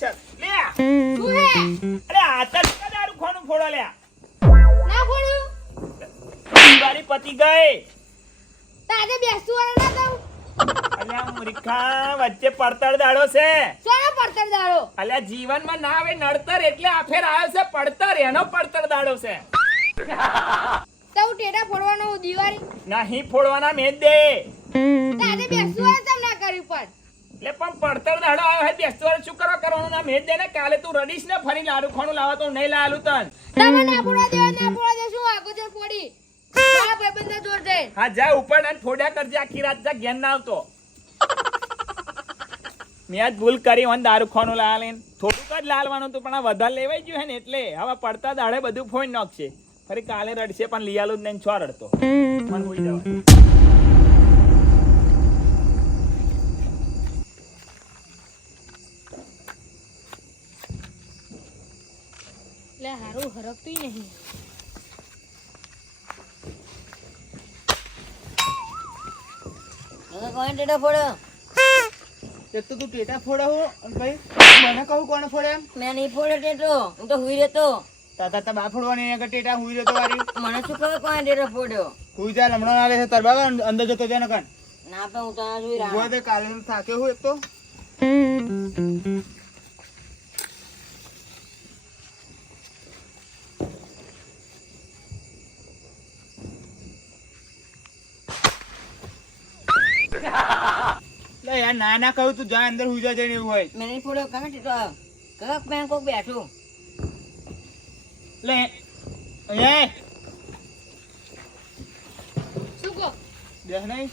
છે. લે શું હે? અરે આ તો દારૂ ખોનું ફોડો લ્યા ના ફોડું? દિવાળી પતી ગઈ. તાજે બેસતું ના દઉં અલ્યા મૂર્ખા વચ્ચે પડતર દાડો છે. સોનો પડતર દાડો? અલ્યા જીવનમાં ના આવે નડતર એટલે આ ફેર આવ્યો છે પડતર એનો પડતર દાડો છે. તો ટેટા ફોડવાનો દિવાળી? નહીં ફોડવાના મેં દે. તાજે બેસતું તમને તમ ના કર્યું પણ. એટલે પણ પડતર દાડો આવ્યો હે બેસતો વાર શું કરવા કરવાનું ના. મેં જ ને કાલે તું રડીશ ને ફરી લાડુ ખાનું લાવા તો નહીં લાલું તન તમે ના પૂરા દેવા ના પૂરા દે શું આગો જે ફોડી મારા ભાઈબંધો જોર દે. હા જા ઉપર ને ફોડ્યા કરજે આખી રાત જા ઘેર ના આવતો. મેં આજ ભૂલ કરી હોય દારૂ ખાનું લાવા લઈને. થોડુંક જ લાલવાનું હતું પણ આ વધારે લેવાઈ ગયું હે ને એટલે હવે પડતા દાડે બધું ફોઈ નાખશે. ફરી કાલે રડશે પણ લિયાલું જ નહીં છો રડતો. મને ભૂલી જવા લે હારું હરકતું નહીં. કોણ ટેટો ફોડ્યો? એક તો તું ટેટા ફોડે હો અને ભાઈ મને કહું કોને ફોડે એમ? મેં નહીં ફોડ્યો ટેટો હું તો હુઈ રહેતો. તાતા તા બા ફોડવાની કરતા ટેટા હુઈ જતો વારી મને શું ખબર કોણ ટેટો ફોડ્યો? હુઈ જા લમણો ના રહે છે તાર બાબા અંદર જતો જાય ને કાન ના પણ હું તો ના જોઈ ઊભો કાલે થાક્યો હું એક તો. યાર ના ના કહું તું જા અંદર હુઈ જા જઈને એવું હોય. મેં નહીં ફોડ્યો કાં ટેટો કક મેં કોક બેઠું. લે એ શું કો દેખ નહીં.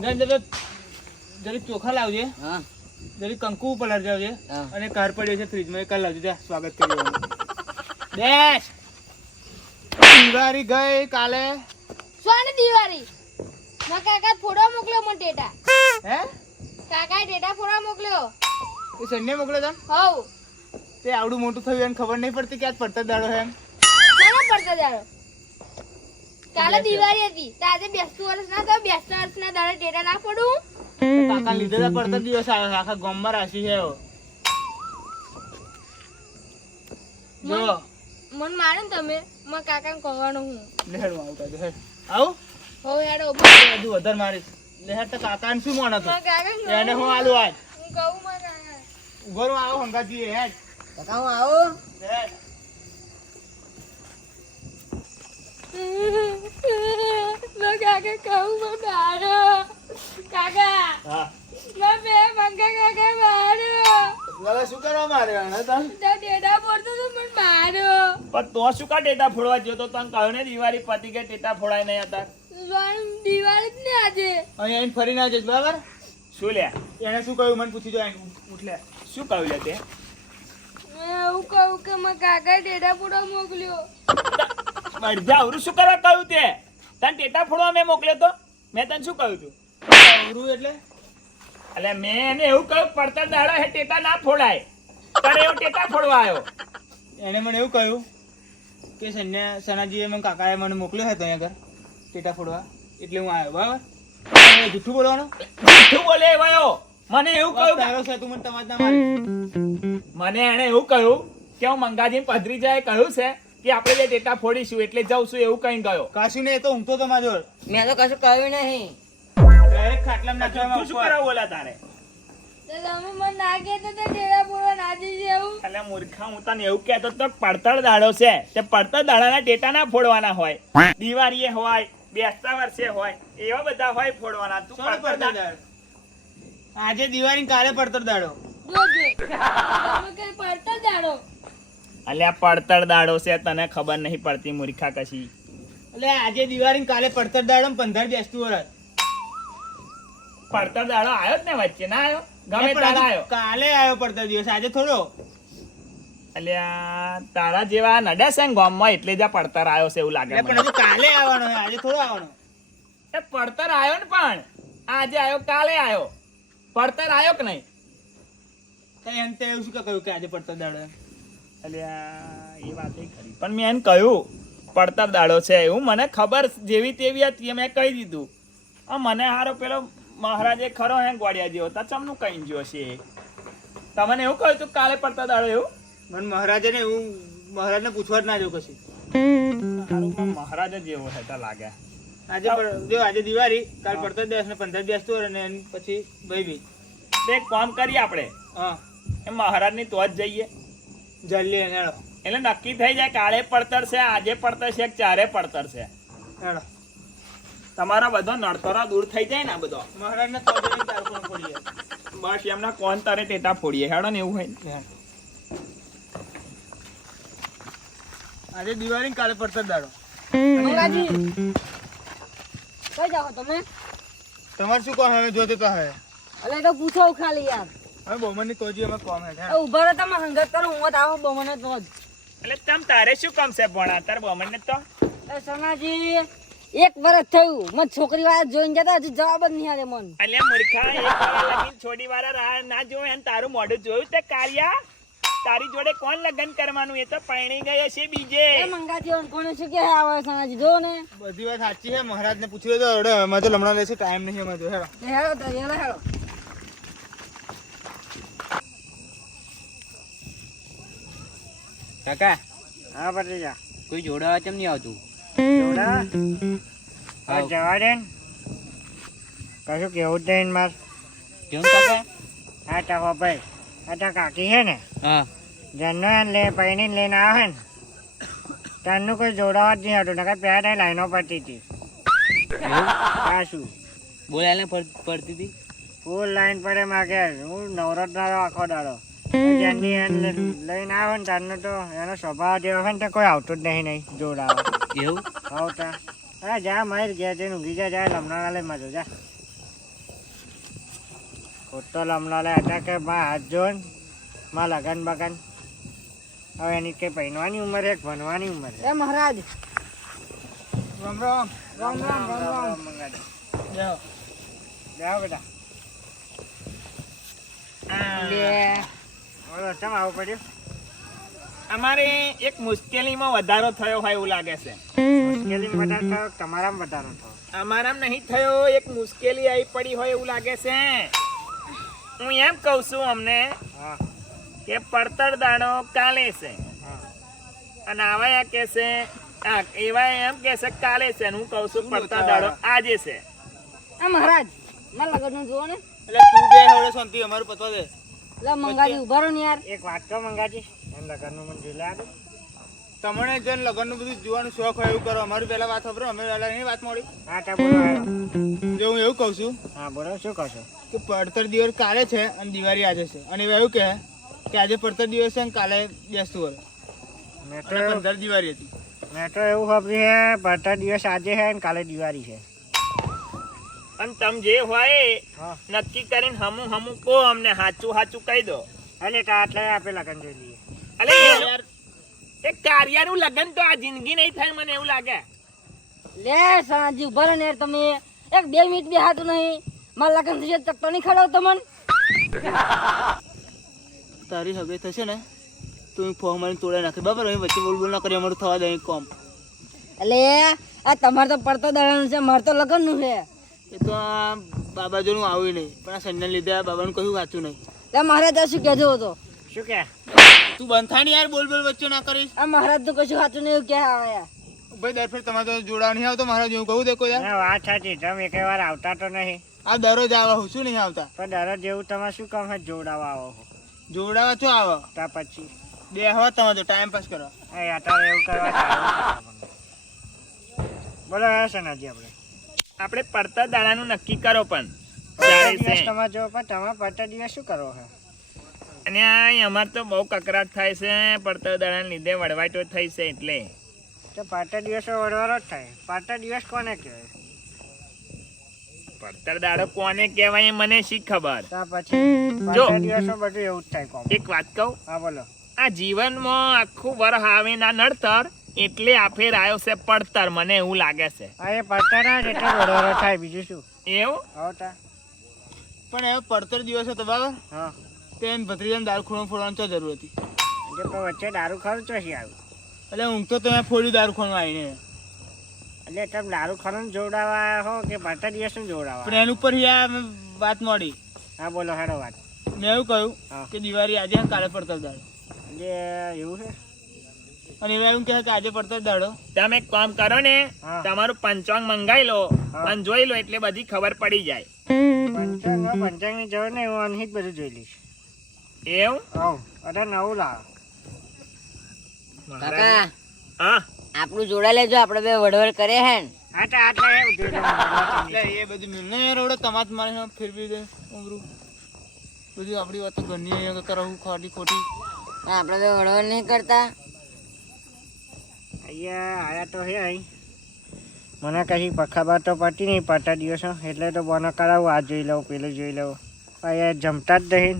જા જરા જરી ચોખા લાવજે. હા. જરી કંકુ પલાર જાવજે. અને કાર પડ્યો છે ફ્રીજમાં એક લાવજો. જા સ્વાગત કરી દેશ દિવાળી ગઈ કાલે. સોની દિવાળી? માં કાકા ફોડવા મોકલ્યો મને ડેટા હે? કાકાએ ડેટા ફોડવા મોકલ્યો. એ સન્ને મોકલ્યો તમ હવ. તે આવડું મોટું થયું એને ખબર નહીં પડતી કે આજ પડતા દાડો હે એમ. સોનો પડતર દાડો? કાલે દિવાળી હતી તાજે બેસતું વર્ષ ના તો બેસતા વર્ષ ના દાડે ડેટા ના પડું કાકા લીધેલા પડતા દિવસ આવ્યો આખા ગામમાં રાશી છે જો. મન મારે ને તમે માં કાકા કહેવાનું હું. લેહેડ આવતા હેડ. આવું? હો યાડો બધું વધારે મારીશ. લેહેડ તો કાકા શું મોણ હતું? એને હું આલું આજ? હું કહું ઊભો આવો હંગાજી હેડ. કાકા હું આવું? હેડ. કાકા કહું માં મારો કાકા હા. માં બે મંગા કાકા મારો. શું કરવા મારે? આને તમ તો ટેટા ફોડતો તો મને મારો. પણ તો શું કા ડેટા ફોડવા ગયો તો તને કહ્યું ને દિવાળી પતી ગઈ ડેટા ફોડાય નહીં હતા દિવાળી જ ને આજે. અહીં આવીને ફરી ના જઈશ બરાબર? શું લે? એને શું કહ્યું? મને પૂછી જો આઈને ઉઠ લે. શું કહ્યું લે તે? મેં એવું કહું કે મેં કાકા ટેટા ફોડવા મોકલ્યો. અડધા અવરું શું કરવા કહ્યું તે? તને ટેટા ફોડવા મેં મોકલ્યો તો? મેં તને શું કહ્યું તું? અવરું એટલે? એટલે મેં એને એવું કહ્યું પડતર દાડા હે ટેટા ના ફોડાય. તારે એવો ટેટા ફોડવા આવ્યો. એને મને એવું કહ્યું કે સન્યા સનાજીએ મને કાકાએ મને મોકલ્યો હતો અહીંયા આગળ? ટેટા ફોડવા. એટલે હું આવ્યો બરાબર? જૂઠું બોલવાનું? જૂઠું બોલે એવાયો મને એવું કહ્યું તારો છે તું મને તમાજ ના મારી મને એને એવું કહ્યું કે હું મંગાજી જાય કહ્યું છે કે આપણે જે ડેટા ફોડીશું એટલે જાઉં છું એવું કઈ ગયો. કાશી ને એ તો ઊંઘતો તો મારો મેં તો કશું કહ્યું નહીં. તું શું. બોલા તારે? તમે મને તો એટલે મૂર્ખા હું તને એવું કહેતો તો પડતર દાડો છે. તે પડતર દાડાના ટેટા ના ફોડવાના હોય. દિવાળીએ હોય બેસતા વર્ષે હોય એવા બધા હોય ફોડવાના. તું? આજે દિવાળી કાલે પડતર દાડો. અલ્યા પડતર દાડો છે તને ખબર નહીં પડતી મૂર્ખા કશી. એટલે આજે દિવાળી કાલે પડતર દાડો પંદર બેસતું વરસ. પડતર દાડો આવ્યો જ ને વચ્ચે ના આવ્યો ગમે પણ આવ્યો કાલે આવ્યો પડતર દિવસ આજે થોડો? અલ્યા તારા જેવા નડ્યા છે ને ગામમાં એટલે જ આ પડતર આવ્યો છે એવું લાગે પણ હજુ કાલે આવવાનો આજે થોડો આવવાનો. એ પડતર આવ્યો ને પણ આજે આવ્યો કાલે આવ્યો? પડતર આવ્યો કે નહીં? કઈ એમ તે એવું શું કહ્યું કે આજે પડતર દાડો અલ્યા એ વાત ખરી. પણ મેં એને કહ્યું પડતર દાડો છે એવું. મને ખબર જેવી તેવી હતી મેં કહી દીધું. આ મને હારો પેલો મહારાજે ખરો હે ગોડિયા જેવો. તા ચમનું કઈ ગયો છે તમને એવું કહ્યું તું કાલે પડતા દાડો એવું? મને મહારાજે ને હું મહારાજને પૂછવા જ ના જો કશું. મહારાજ જ એવો હતા લાગ્યા લાગે. આજે જો આજે દિવાળી કાલ પડતો દિવસ ને પંદર દિવસ તો અને પછી ભાઈ બી એક કામ કરીએ આપણે. હા. એ મહારાજની તો જ જઈએ. જલ્દી હેડો. એટલે નક્કી થઈ જાય કાલે પડતર છે આજે પડતર છે ચારે પડતર છે. હેડો. તમારા બધો નડતરો દૂર થઈ જાય ને બધો. મહારાજને તો બસ એમના કોણ તારે ટેટા ફોડીએ. હેડો ને એવું હોય ને. હેડ. આજે દિવાળી કાલે પડતર દાડો. મંગાજી કઈ જાઓ તમે? તમારે શું કામ હવે જોતે તો હવે? અલે તો પૂછો ખાલી યાર. હવે બહુમની તોજી અમે કોમ હે ઊભા રહો તમે હંગત કરો હું આવો બમને તો જ. એટલે તમ તારે શું કામ છે ભણા? તાર બોમન ને તો? એ સોનાજી એક વરસ થયું. મત છોકરી વાળા જોઈને જતા હજી જવાબ જ નહીં આવે મન. અલ્યા મૂર્ખા એક વાર લગીન છોડી વાળા રાહ ના જોવે તારું મોઢું જોયું તે કાર્યા તારી જોડે કોણ લગ્ન કરવાનું? એ તો પરણી ગઈ છે બીજે. એ મંગાજી કોને શું કે આવે સોનાજી જો ને. બધી વાત સાચી છે મહારાજને પૂછ્યું તો હડે અમે તો લમણા લેશે ટાઈમ નહીં અમારે તો. હેડો. હેડો તો હેડો હેડો. કાકા હા ભત્રીજા કોઈ જોડાવા કેમ નહીં આવતું? જોડા જવા દે કશું કેવું જ નહીં માર. કેમ કાકા? હા ટાકો ભાઈ આ તા કાકી છે ને. હા જન્નો લે પૈણી લઈને આવે ને. તનનું કોઈ જોડાવા જ નહીં હતું નકર પહેલા લાઈનો પડતી હતી. શું? બોલાને પડતી હતી? ફૂલ લાઈન પડે માગે હું નવરત ના આખો દાડો. જેની એને લઈને આવે ને તારનું તો એનો સ્વભાવ જેવો હોય ને તો કોઈ આવતું જ નહીં નહીં જોડાવા. એવું? આવતા હા જા મારી ગયા જઈને ઊંઘી જા જાય લમણા લઈ મજો જા. ખોટો લમણા લે હતા કે બા હાથ જોન માં લગન બગન. હવે એની કે પહેરવાની ઉંમર છે ભણવાની ઉંમર છે? એ મહારાજ. રામ રામ. રામ રામ રામ રામ. જાઓ. જાઓ બેટા બોલો કેમ આવું પડ્યું? અમારે એક મુશ્કેલીમાં વધારો થયો હોય એવું લાગે છે. મુશ્કેલી વધારો થયો તમારામાં વધારો થયો? અમારામાં નહીં થયો એક મુશ્કેલી આવી પડી હોય એવું લાગે છે. હું એમ કહું છું અમને હા. કે પડતર દાડો કાલે છે. અને આવા કે છે આ એવા એમ કે છે કાલે છે હું કહું છું પડતર દાડો આજે છે. આ મહારાજ મારા લગન જુઓ ને. એટલે તું બે હવે શાંતિ અમારું પતવા દે. લે મંગાજી ઊભા રહો ને યાર. એક વાત કહો મંગાજી એમ લગનનું મને જોઈ લે તમને જે લગ્નનું બધું જોવાનું શોખ હોય એવું કરો અમારી પહેલા વાત ખબર અમે પહેલા એની વાત મળી હા તા બોલો જો હું એવું કહું છું હા બોલો શું કહો છો? કે પડતર દિવસ કાલે છે અને દિવાળી આજે છે. અને એવા એવું કહે કે આજે પડતર દિવસ છે કાલે બેસતું હોય. મેં તો પંદર દિવાળી હતી. મેં તો એવું ખબર છે ભરતા દિવસ આજે છે ને કાલે દિવાળી છે. અને તમ જે હોય નક્કી કરીને હમું હમું કહો અમને સાચું સાચું કહી દો. અને તા આટલે આપે લગન જોઈ લઈએ. અલે યાર એ કાર્યનું લગન તો આ જિંદગી નહીં થાય મને એવું લાગે. લે સાંજી ઊભા રહો ને યાર તમે. એક બે મિનિટ બી હાથું નહીં. મારા લગન થશે તો નહીં ખડાવ મન તારી હવે થશે ને તો હું ફોર્મ મારીને તોડાઈ નાખે. બરાબર અહીં વચ્ચે બોલ બોલ ના કરી અમારું થવા દે કોમ. એટલે આ તમારે તો પડતો દાડાનું છે મારે તો લગ્નનું છે. એ તો આ બાબાજોનું આવ્યું નહીં પણ આ સંજ્ઞા લીધે આ બાબાનું કહ્યું વાંચું નહીં. એટલે મહારાજ આ શું કહેજો હતો શું કે? તું બંધ થાય ને યાર બોલ બોલ વચ્ચે ના કરીશ. આ મહારાજ તો કશું સાચું નહીં એવું કે આવે યાર? ભાઈ દર ફેર તમારે તો જોડાવા નહીં આવતો મારા જેવું કહું દેખો યાર. વાત સાચી તમે એક વાર આવતા તો નહીં. આ દરરોજ આવા હું શું નહીં આવતા? પણ દરરોજ જેવું તમે શું કામ જોડાવા આવો જોડાવા છો આવો. તા પછી. બે હો તમે તો ટાઈમ પાસ કરો. એ અત્યારે એવું કરવા. બોલો હે સનાજી આપણે? આપણે પડતર દાડાનું નક્કી કરો પણ. તમારે જો પણ તમે પડતા દિવસ શું કરો હે અને અમારે તો બહુ કકરાટ થાય છે. પડતર દાડાને લીધે વડવાટો થઈ છે એટલે. તો પાટા દિવસો વડવારો જ થાય. પાટા દિવસ કોને કહેવાય? પડતર દાડો કોને કહેવાય મને શી ખબર? પછી જો. બધું એવું જ થાય એક વાત કહું? હા બોલો. આ જીવનમાં આખું વરહ આવે ના નડતર એટલે આ ફેર આવ્યો છે પડતર મને એવું લાગે છે. પાટા ના જ એટલે વડવારો થાય બીજું શું? એવું? આવતા પણ એ પડતર દિવસ તો બાબા હા. તેમ ભત્રીજાને દારૂ ખૂણો ફોડવાની તો જરૂર હતી. એટલે પણ વચ્ચે દારૂ ખાવું તો શી આવ્યું? એટલે હું તો તમે ફોડ્યું દારૂ ખૂણો આવીને. એટલે તમે દારૂ ખરણ જોડાવા હો કે પાટા દિવસનું પણ જોડાવા એની ઉપર આ વાત મળી. હા બોલો હેડો વાત. મેં એવું કહ્યું કે દિવાળી આજે કાલે પડતો દાડો. એટલે એવું છે? અને એવા એવું કહે કે આજે પડતો દાડો. તમે એક કામ કરો ને તમારું પંચાંગ મંગાવી લો હા. અને જોઈ લો એટલે બધી ખબર પડી જાય. પંચાંગ પંચાંગની જરૂર ને હું અહીં જ બધું જોઈ લઈશ. એવું? હવ અરે નવું લાવ. કાકા હા. આપણું જોડા લેજો આપણે બે વડવડ કરે હે ને હા તો આટલા એવું એટલે એ બધું મિલને યાર તમાત મારે ફેરવી દે ઉમરું. બધી આપણી વાતો ઘરની અહીંયા કરાવું ખોટી ખોટી. આપણે બે વડવડ નહીં કરતા. અહીંયા આયા તો હે અહીં. મને કશી પખાબા તો પતી નહીં પડતા દિવસો. એટલે તો બોનો કરાવું આ જોઈ લઉં પેલું જોઈ લઉં. અહીંયા જમતા જ નહીં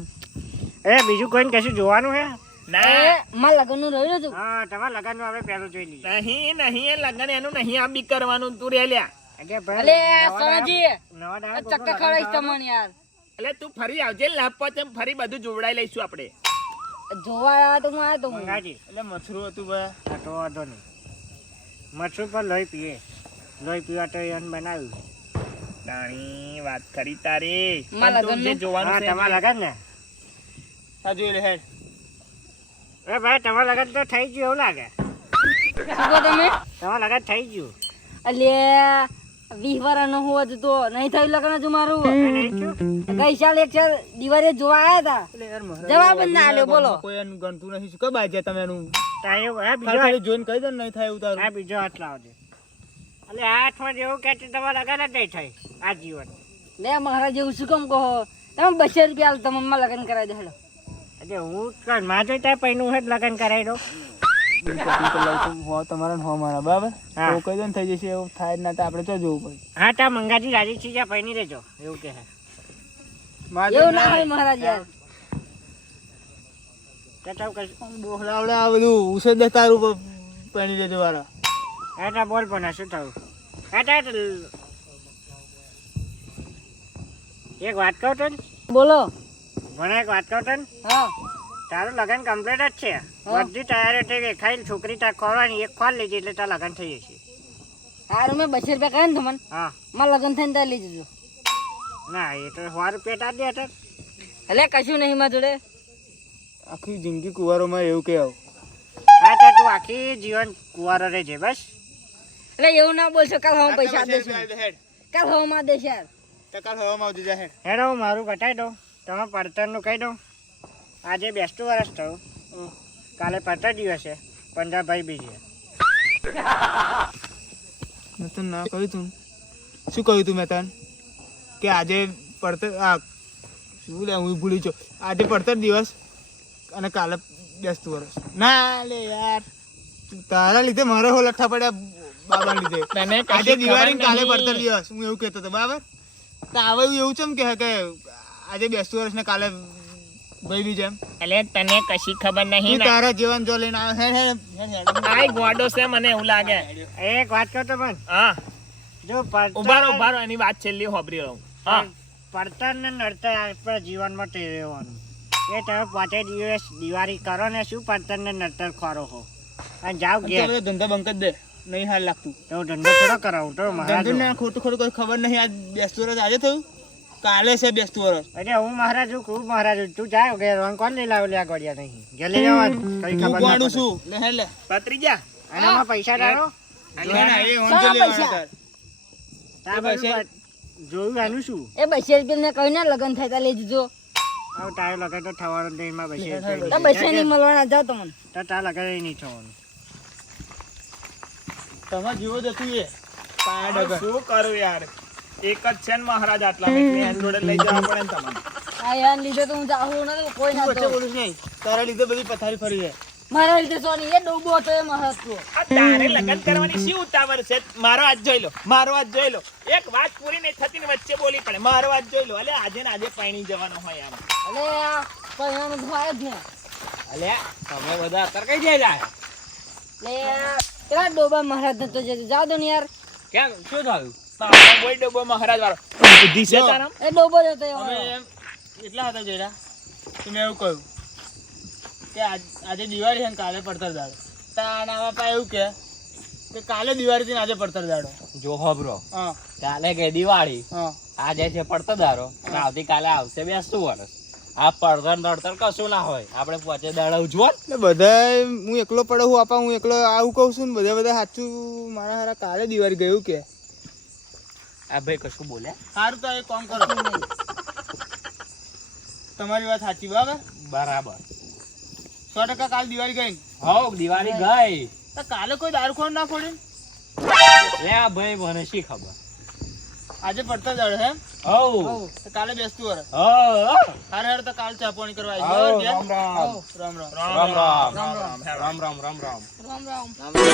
એ બીજું કોઈને કશું જોવાનું હે? ના. મારા લગ્નનું રહ્યું હતું. હા તમારા લગનનું આપણે પહેલું જોઈ લઈએ. નહીં નહીં એ લગન એનું નહીં આ બી કરવાનું તું રે લ્યા. અલે સોનાજી નવા દાડા ચક્કા કોકનું ખવડાવીશ તમને યાર. એટલે તું ફરી આવજે લાભ તેમ ફરી બધું જોવડાઈ લઈશું આપણે. જોવા આવ્યા તો હું આવ્યો તો મંગાજી. એટલે મથરું હતું ભાઈ આ તો વાંધો નહીં. મરચું પર લોહી પીએ. લોહી પીવા તો એને બનાવ્યું. તાણી વાત કરી તારી. મારા પણ લગનનું? જોવાનું હા તમારા લગન ને આ જોઈ લે હેડ. એ ભાઈ તમારા લગન તો થઈ ગયું એવું લાગે. શું તમે? તમારા લગન થઈ ગયું. અલે વીસ નો હોવા તો નહીં થયું લગ્ન હજુ મારું. એ નહીં થયું? ગઈ સાલ એક સાલ દિવાળીએ જોવા આવ્યા હતા મહારાજ જવાબ જ ના આલ્યો, બોલો. કોઈ એનું ગણતું નહીં. શું કઈ બાજ્યા તમે એનું? બીજો જોઈને કહી દે નહીં થાય એવું આ બીજો હાથ લાવજે. એટલે હાથમાં જેવું કે તમારા લગન જ નહીં થાય આ જીવન. લે મારા જેવું શું કેમ કહો? તમે બસો રૂપિયા આલો તમે લગ્ન કરાવી દો હેડો એટલે હું કરમાં ત્યાં પૈનું કરાવી દઉં તમારા હો મારા બરાબર? હા. તો કહી દે ને થઈ જશે એવું થાય ના તો આપણે તો જોવું પડે હા તા મંગાજી રાજી છે જ્યાં પૈની રહેજો. એવું કે હે એવું ના હોય મહારાજ યાર. ડોહલાવડે આ બધું ઉસે દે તારું પેણી દેજો વાળા. હા તા બોલ પણ શું થયું? હા એક વાત કહું તો બોલો. મને એક વાત કહું તને? હા. તારું લગન કમ્પ્લીટ જ છે. હા. બધી તૈયારી થઈ ગઈ. ખાઈ છોકરી તાર ખોરવાની એક ખોલ લીધી એટલે તાર લગન થઈ જશે. હારું મેં બસો રૂપિયા કહે ને તમને? હા. મારા લગ્ન થઈને ત્યાં લઈ જજો ના એ તો સો રૂપિયા તાર દે તો. એટલે કશું નહીં મારા જોડે. આખી જિંદગી કુવારોમાં એવું કે આવું. હા તો તું આખી જીવન કુંવારો રહેજે બસ. એટલે એવું ના બોલશો. કાલ હવા પૈસા દેશું કાલ હવામાં દેશ યાર. ટકા હવામાં આવજો હેડ. હેડો હું મારું બતાવી દઉં. તમે પડતરનું કહી દઉં આજે બેસતું વર્ષ થયું. કાલે પડતર દિવસ છે. પંદર ભાઈ બીજી. મેં તને ના કહ્યું તું. શું કહ્યું તું મેં તને? કે આજે પડતર આ શું લે હું ભૂલી છું આજે પડતર દિવસ અને કાલે બેસતું વર્ષ ના લે યાર. તારા લીધે મારે હો લઠ્ઠા પડ્યા બાબા લીધે. આજે દિવાળી ને કાલે પડતર દિવસ. હું એવું કહેતો હતો. બરાબર? તો આવે એવું ચમ કે કે આજે બેસતું વર્ષ ને કાલે ભાઈ બીજે એટલે તને કશી ખબર નહીં તારા જીવન જો લઈને આવે હેડ હેડ હેડ હેડ આય ગોડો છે મને એવું લાગે. એક વાત કહો તો પણ. હા. જો ઉભારો ઉભારો એની વાત છેલ્લી હોબરી રહું. હા. પડતર ને નડતર આપણા જીવનમાં રહેવાનું. એ તમે પાંચે દિવસ દિવાળી કરો ને શું પડતર ને નડતર ખોરો હો? અને જાઓ ઘેર. ધંધા બંધ કરી દે. નહીં હાલ લાગતું. તો ધંધો થોડો કરાવું તો મારા ધંધો ના ખોટું ખોટું કોઈ ખબર નહીં. આજ બેસતું વર્ષ આજે થયું. કાલે છે બેસતું વર્ષ અરે હું મહારાજ છું હું મહારાજ છું. તું જાય ઘેર રોન કોણ લઈ લાવ? લ્યા ગોડિયા નહીં. ઘેર લઈ જવાનું કઈ ખબર ના કોણું છું. લે હે લે. ભત્રીજા અને આમાં પૈસા ડાળો. જો ના એ ઓન લેવાનો પૈસા? તાર. તાર પૈસા- જોયું આનું શું? એ બસો રૂપિયા ને કહ્યું ને લગ્ન થાય તા લઈ જજો હવે તારે લગન તો થવાનું જ નહીં માં બસે તો બસો નહીં મળવાના જાઓ તમને. તો તાર લગન નહીં થવાનું. તમારે જીવો જતું એ. શું કરું યાર? એક જ છે ને મહારાજ આટલા એની જોડે લઈ જવા પડે ને તમને આ યાર લીધે તો હું જાહું ને કોઈ ના તો બોલું નહીં? તારા લીધે બધી પથારી ફરી જાય મારા લીધે સોની એ ડૂબો હતો એ મહારાજ આ તારે લગન કરવાની શી ઉતાવળ છે? મારો હાથ જોઈ લો મારો હાથ જોઈ લો. એક વાત પૂરી નહીં થતી ને વચ્ચે બોલી પડે. મારો હાથ જોઈ લો. અલે આજે ને આજે પાણી જવાનો હોય આમ અલે આ પહેલાનું તો જ ને. અલે તમે બધા અત્યારે કઈ જાય? એટલે લે પેલા ડોબા મહારાજ તો જતો જાઓ દો ને યાર. કેમ શું થયું? તારો બોય ડબ્બો મહારાજ વાળો બુદ્ધિ છે. તારા એ ડોબો જ હતો અમે એટલા હતા જેડા. તો મેં એવું કહ્યું કે આજે દિવાળી છે ને કાલે પડતર દાડો. તારા બાપા એવું કે કે કાલે દિવાળી થી આજે પડતર દાડો. જો હબરો કાલે કે દિવાળી? આજે છે પડતર દારો આવતી આવતીકાલે આવશે બેસતું વર્ષ. આ પડતર નડતર કશું ના હોય. આપણે પોચે દાડા ઉજવો ને. બધા હું એકલો પડો હું આપા હું એકલો આવું કહું છું ને બધા બધા સાચું મારા હારા કાલે દિવાળી ગયું કે. આ ભાઈ કશું બોલ્યા સારું તો એક કામ કરો. તમારી વાત સાચી બરાબર? બરાબર. સો ટકા કાલ દિવાળી ગઈ હવ દિવાળી ગઈ. તો કાલે કોઈ દારૂખોર ના પડે લે આ ભાઈ મને શી ખબર? આજે પડતા દાડે હે? હવ. તો કાલે બેસતું વરસ હવ હારે હારે તો કાલ ચા પાણી કરવા આવી રામ રામ રામ રામ રામ રામ રામ રામ રામ રામ. રામ રામ. રામ રામ.